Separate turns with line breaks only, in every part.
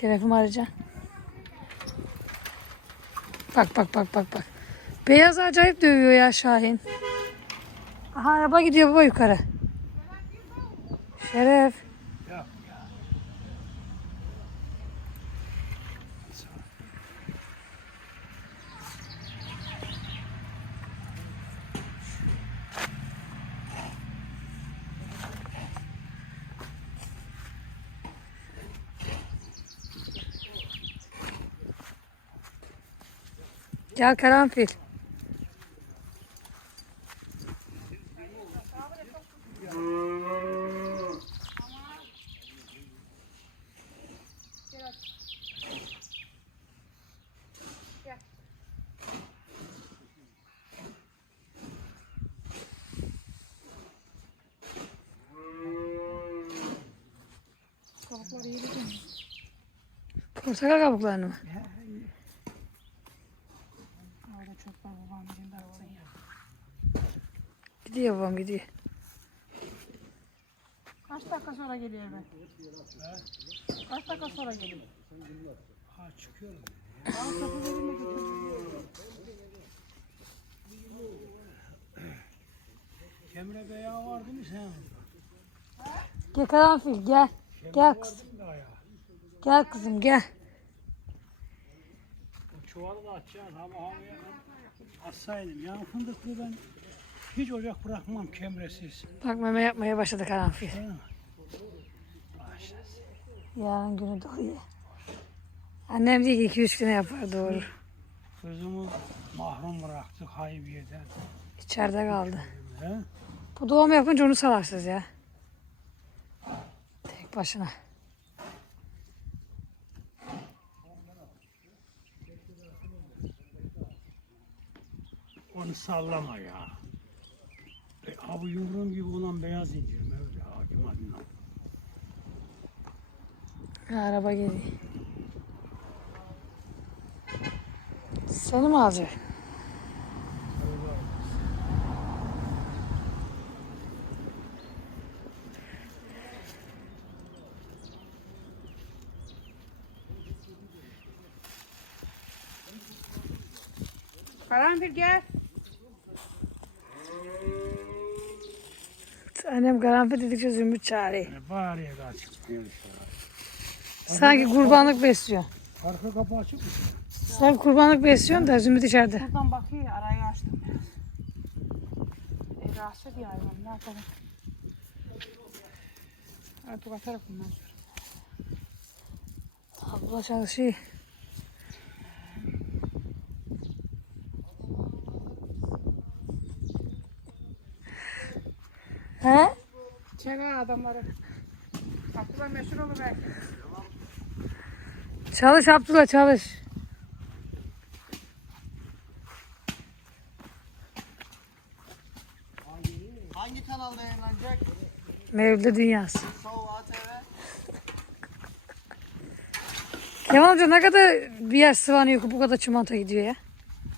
Şerefim arayacağım. Bak bak bak bak bak. Beyaz acayip dövüyor ya Şahin. Aha araba gidiyor baba yukarı. Şeref.
Yok ya.
Gel karanfil. Portakal kabuklarını mı?
Orada çöp var babam birinde atsın ya.
Gidiyor babam gidiyor.
Kaç dakika sonra geliyor eve? Kaç dakika sonra geliyor?
Ha çıkıyorum.
Al kapı verin de götür.
Cemre Beya var değil mi sen?
Gel karanfil gel. Gel kızım. Gel kızım gel.
O çuvalı da açacağız ama havaya assaydım. Yani fındıklı ben hiç ocak bırakmam kemresiz.
Bak meme yapmaya başladı karanfil. Yarın günü doluyor. Annem diyor ki iki üç güne yapar doğru.
Kızımı mahrum bıraktık haybiyeden.
İçeride kaldı.
He?
Bu doğum yapınca onu salarsınız ya. Tek başına.
Onu sallama ya. E, ha bu yumruğum gibi olan beyaz incirim öyle hakim adına.
Ha, araba geliyor. Seni mi alacak?
Karanfil gel.
Annem karanfil dedikçe zümrüt çağırıyor.
E, bari daha çıkmıyor işte.
Sanki kurbanlık besliyor.
Arka kapı açık mı?
Sen kurbanlık besliyorsun da zümrüt içeride.
Buradan bakıyor ya, arayı açtım biraz. E, rahatsız ediyor hayvan ne yapalım. Artık atarım bundan sonra.
Abla çalışıyor. He?
Çek ha adamları. Abdullah meşhur olur belki.
Çalış Abdullah çalış.
Hangi kanalda yayınlanacak?
Mevlüt Dünyası.
Show ATV.
Kemal amca ne kadar bir yer sıvanıyor ki bu kadar çimento gidiyor ya.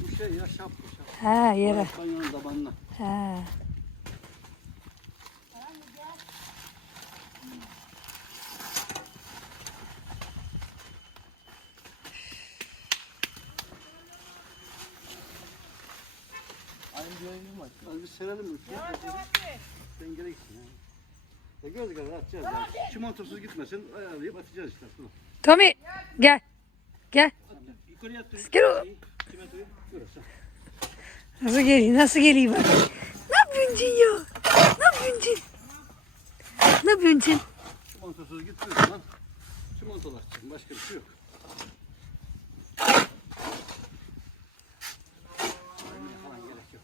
Bu şey ya şap bu şap.
He yere.
Tabanına.
He.
Aynı bir yayın var. Az bir serelim mi? Sen gerek gitsin ya. Ya gördük kadar atacağız ya. Çimentosuz gitmesin ayarlayıp atacağız işte. Dur.
Tommy gel. Gel.
Yukarıya attırayım.
Gel oğlum.
Kime atayım? Burası.
Nasıl geliyor? Nasıl geliyor bak. Ne yapıyorsun Cin ya? Ne yapıyorsun Cin? Ne yapıyorsun Cin?
Çimentosuz gittiği zaman çimentolar çıksın. Başka bir şey yok. Aynen falan gerek yok.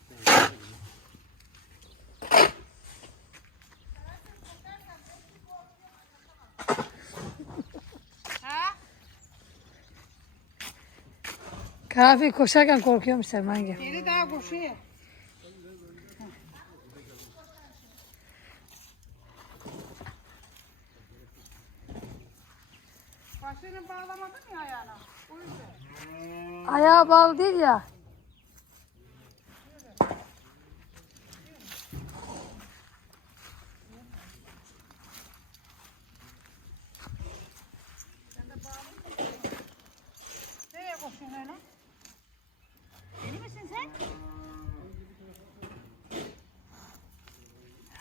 Karanfil koşarken korkuyormuş Selman gibi.
Geri daha koşuyor. Başını bağlamadın ya ayağına. O yüzden.
Ayağı bağlı değil ya.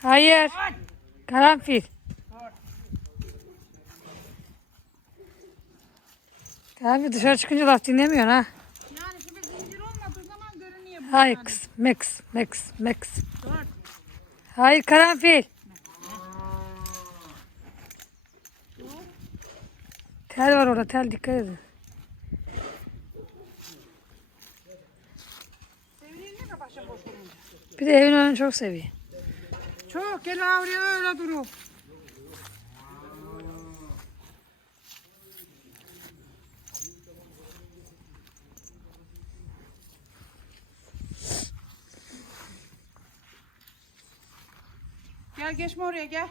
Hayır. Karanfil. Karanfil dışarı çıkınca laf dinlemiyorsun ha.
Yani şimdi zincir olmadığı zaman görünüyor.
Hayır
yani.
kız. Max. Max. Max.
Dur.
Hayır karanfil. Tel var orada tel dikkat edin. Bir de evin önünü çok seviyor.
Çok gel avruya öyle duruyor. Gel geçme oraya gel.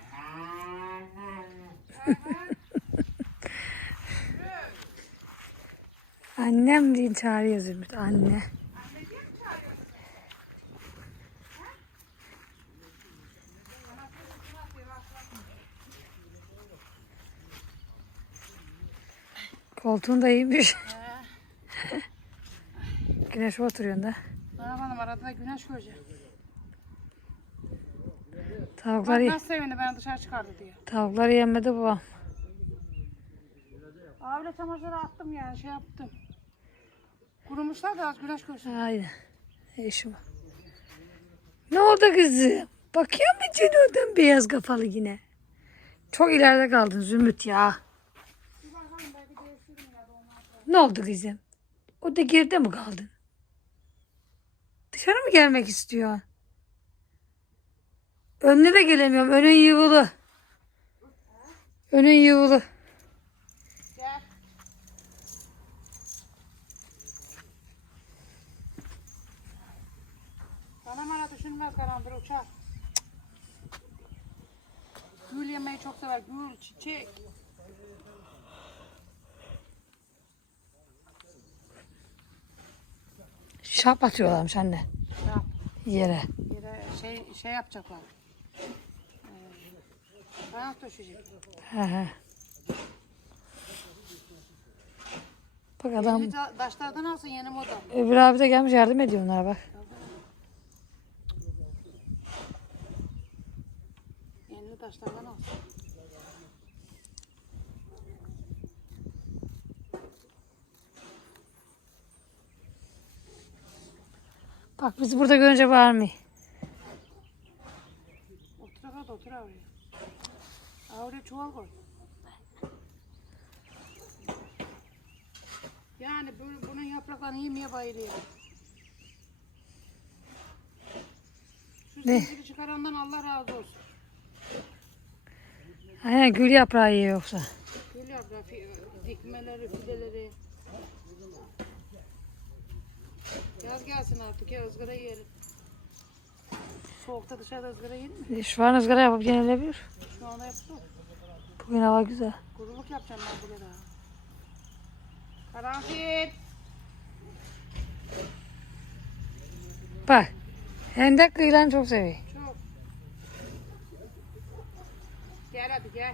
Annem diye çağırıyor Zümrüt. Anne. Koltuğun da iyiymiş. Güneş oturuyorsun da.
Yapalım arada güneş göreceğim. Bak
Tavukları,
nasıl sevindi ben dışarı çıkardı diye.
tavukları yemedi babam.
Avle çamaşırı attım yani şey yaptım. Kurumuşlar da az güneş görsün.
Aynen. Eşim. Ne oldu kızım? Bakıyor musun oradan beyaz kafalı yine? Çok ileride kaldın Zümrüt ya. Ne oldu kızım? O da geride mi kaldın? Dışarı mı gelmek istiyor? Önüne de gelemiyorum. Önün yığılı. Önün yığılı.
Bana düşünmez karandır uçar. Gül yemeyi çok sever. Gül, çiçek.
Şap atıyorlarmış anne.
Ya,
Yere.
yere şey şey yapacaklar. Ee, Kanat döşecek.
He he. Bak adam
Yeni ta- taşlardan alsın yeni moda.
öbür abi de gelmiş yardım ediyor onlara bak.
Yeni taşlardan alsın.
Bak bizi burada görünce bağırmıyor.
Otur orada otur oraya. Aa, Oraya çuval koy. Yani böyle, bunun yapraklarını yemeye bayılıyor. Şu
Ne?
çıkarandan Allah razı olsun.
Aynen gül yaprağı yiyor yoksa.
Gül yaprağı, dikmeleri, fideleri. Yaz gelsin artık ya ızgara yiyelim. Soğukta dışarıda ızgara yenir mi?
E, Şu an ızgara yapıp yenilebilir.
Şu anda yapsın.
Bugün hava güzel.
Kuruluk yapacağım ben bugün daha. Karanfil.
Bak. Hendek kıyılarını çok seviyor.
Çok. Gel hadi gel.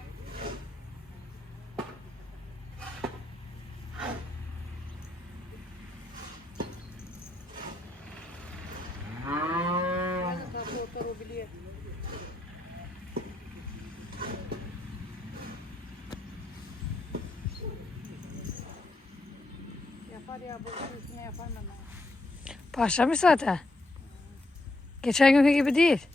Yapar mı?
Başlamış zaten. Geçen günkü gibi değil.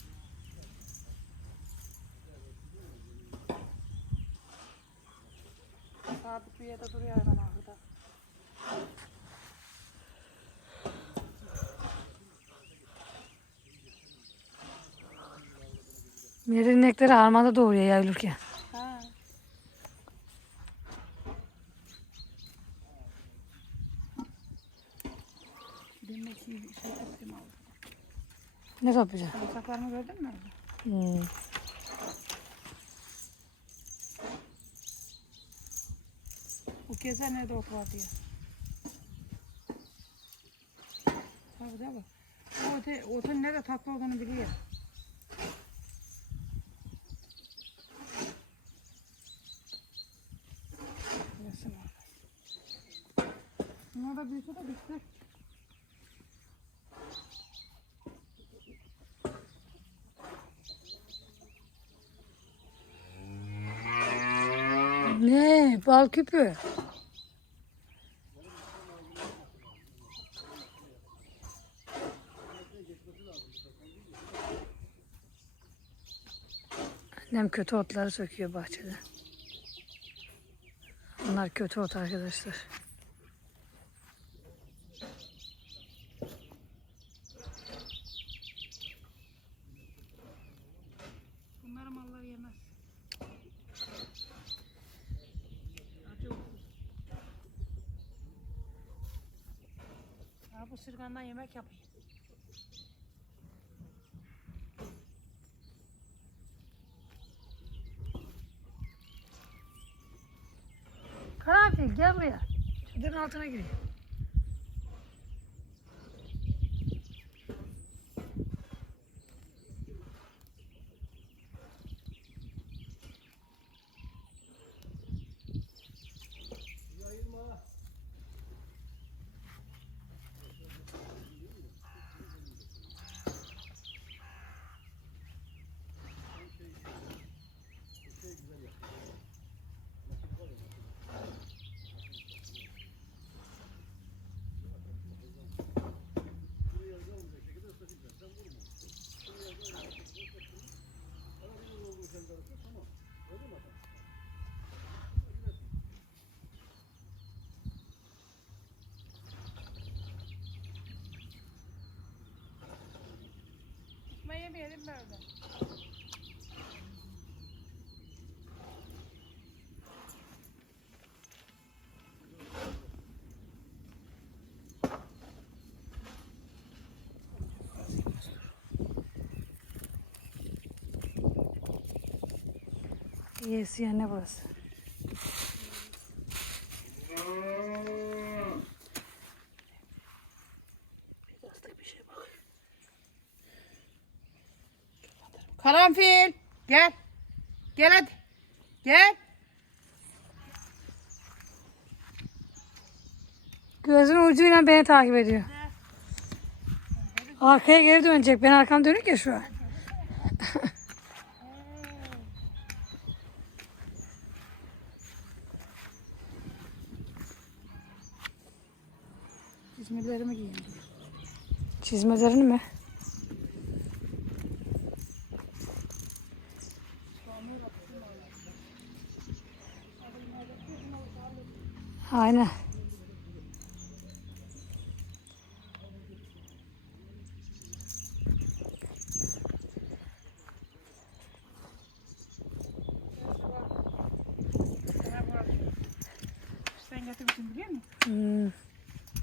Merin inekleri harmanda doğuruyor yayılırken.
Ha. Demek ki şey teslim aldı.
Ne toplayacak?
Sarımsaklarımı gördün mü?
Hmm.
Bu gezer nerede ot var diye. Tabii tabii. O ote, otun nerede tatlı olduğunu biliyor. Onlar büyüse de bitti.
Ne? Bal küpü. Annem kötü otları söküyor bahçede. Bunlar kötü ot arkadaşlar.
Ya bu sırgandan yemek yapayım.
Karanfil gel buraya. Çadırın altına giriyor.
Tutma yemeyelim böyle.
Yesi ne burası.
Karanfil gel. Gel hadi. Gel.
Gözünün ucuyla beni takip ediyor. Arkaya geri dönecek. Ben arkam dönük ya şu an.
Çizmelerimi giyeyim.
Çizmelerini mi? Aynen. Hmm.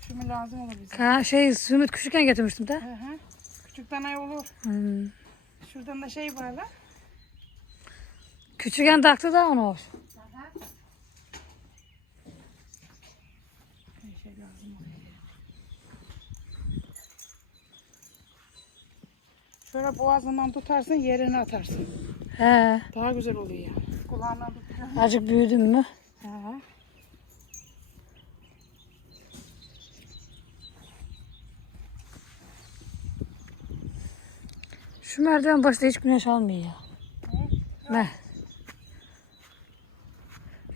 Şunu lazım olur bize.
Ha, şey Sümit küçükken getirmiştim de.
Hı hı. Küçük tane olur.
Hmm.
Şuradan da şey var lan.
Küçükken taktı da onu hoş.
Bir şey lazım oluyor. Şöyle boğazından tutarsın yerine atarsın.
He.
Daha güzel oluyor ya. Kulağından tutacaksın.
Azıcık büyüdün mü?
Hı.
Şu merdiven başta hiç güneş almıyor ya. Ne?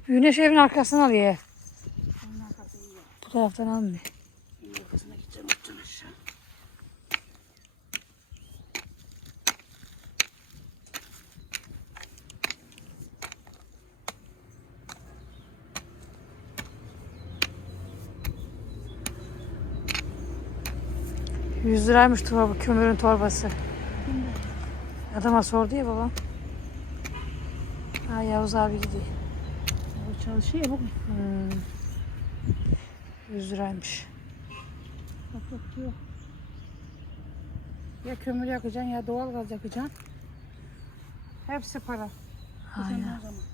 Güneş evin arkasından alıyor. Bu taraftan almıyor. 100 liraymış torba, kömürün torbası. Adama sordu ya babam. Ha Yavuz abi gidiyor.
O çalışıyor ya bugün.
Hmm. 100 liraymış.
Bak bak diyor. Ya kömür yakacaksın ya doğal gaz yakacaksın. Hepsi para.
Aynen.
O.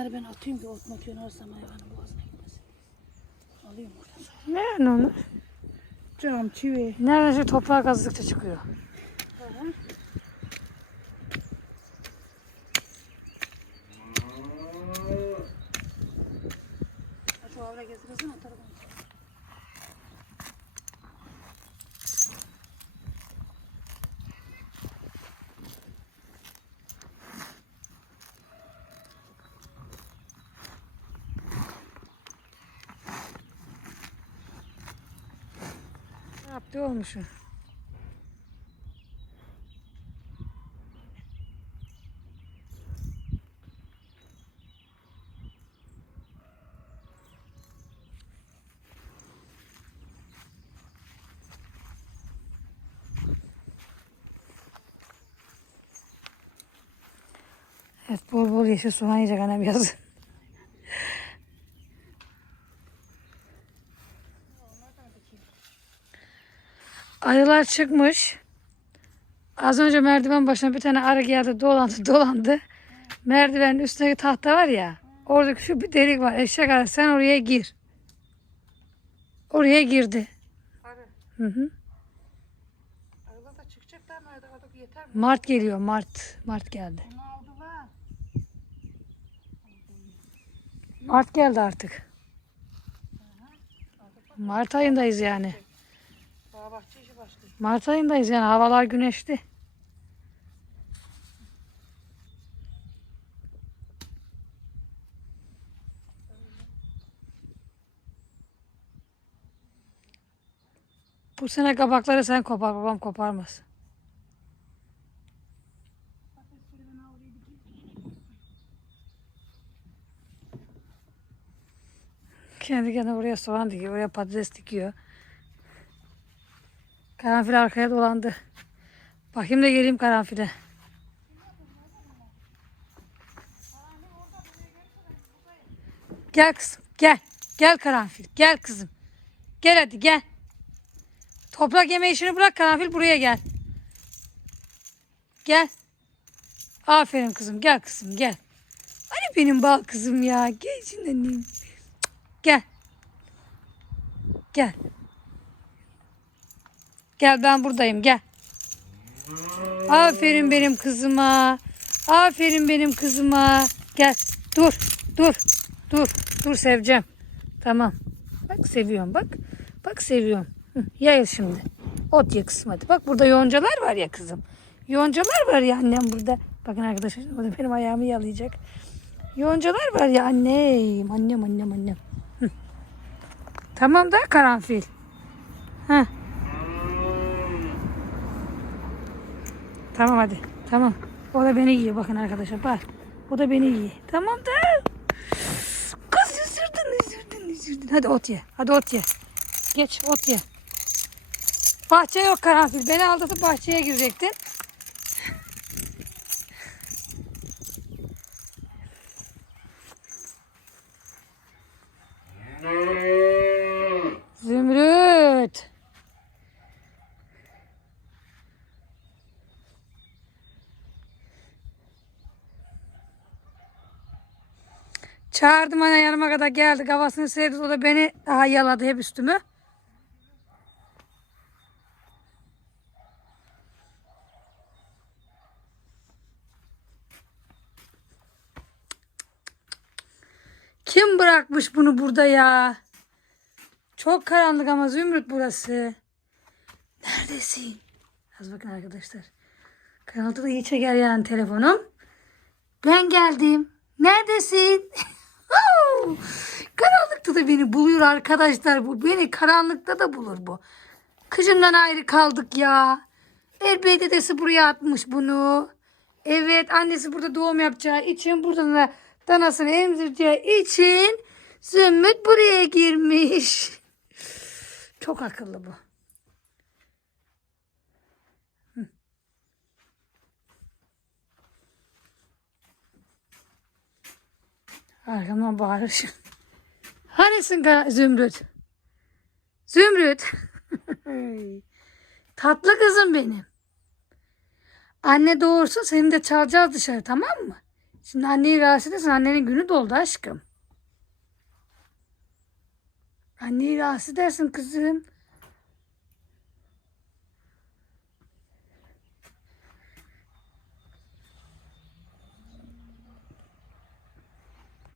Bunları ben atayım ki ot makinesi arsam hayvanın boğazına gitmesin. Alayım oradan sonra.
Ne onlar?
Cam, çivi.
Nereden şey toprağa kazdıkça çıkıyor.
Avra
olmuşum. Evet bol bol yeşil soğan yiyecek. Arılar çıkmış. Az önce merdiven başına bir tane arı geldi dolandı dolandı. Merdivenin üstündeki tahta var ya. Oradaki şu bir delik var. Eşek arı sen oraya gir. Oraya girdi.
Arı.
Hı hı.
Arılar da çıkacaklar mı? Arada yeter mi?
Mart geliyor Mart. Mart geldi.
Aldılar.
Mart geldi artık. Mart ayındayız yani.
Daha bahçe.
Mart ayındayız yani havalar güneşli. Bu sene kabakları sen kopar babam koparmaz. Kendi kendine buraya soğan dikiyor, oraya patates dikiyor. Karanfil arkaya dolandı. Bakayım da geleyim karanfile. Gel kızım gel. Gel karanfil gel kızım. Gel hadi gel. Toprak yeme işini bırak karanfil buraya gel. Gel. Aferin kızım gel kızım gel. Hani benim bal kızım ya. Gel. Cık, Gel. Gel. Gel ben buradayım gel. Aferin benim kızıma. Aferin benim kızıma. Gel. Dur. Dur. Dur. Dur seveceğim. Tamam. Bak seviyorum bak. Bak seviyorum. Hı, yayıl şimdi. Ot ye kızım hadi. Bak burada yoncalar var ya kızım. Yoncalar var ya annem burada. Bakın arkadaşlar o da benim ayağımı yalayacak. Yoncalar var ya annem. Annem annem annem. Hı. Tamam da karanfil. Heh. Tamam hadi. Tamam. O da beni yiyor bakın arkadaşlar. Bak. O da beni yiyor. Tamam da. Kız ısırdın ısırdın ısırdın. Hadi ot ye. Hadi ot ye. Geç ot ye. Bahçe yok karanfil. Beni aldatıp bahçeye girecektin. Zümrüt. Çağırdım ana yanıma kadar geldi. Kafasını sevdi. O da beni daha yaladı hep üstümü. Kim bırakmış bunu burada ya? Çok karanlık ama Zümrüt burası. Neredesin? Az bakın arkadaşlar. Karanlıkta da iyi çeker yani telefonum. Ben geldim. Neredesin? karanlıkta da beni buluyor arkadaşlar. Bu beni karanlıkta da bulur bu. Kızımdan ayrı kaldık ya. Elbey dedesi buraya atmış bunu. Evet annesi burada doğum yapacağı için burada da danasını emzireceği için Zümrüt buraya girmiş. Çok akıllı bu. Arkamdan bağırışım. Hanesin Zümrüt? Zümrüt. Tatlı kızım benim. Anne doğursun seni de çalacağız dışarı tamam mı? Şimdi anneyi rahatsız edersen annenin günü doldu aşkım. Anneyi rahatsız edersin kızım.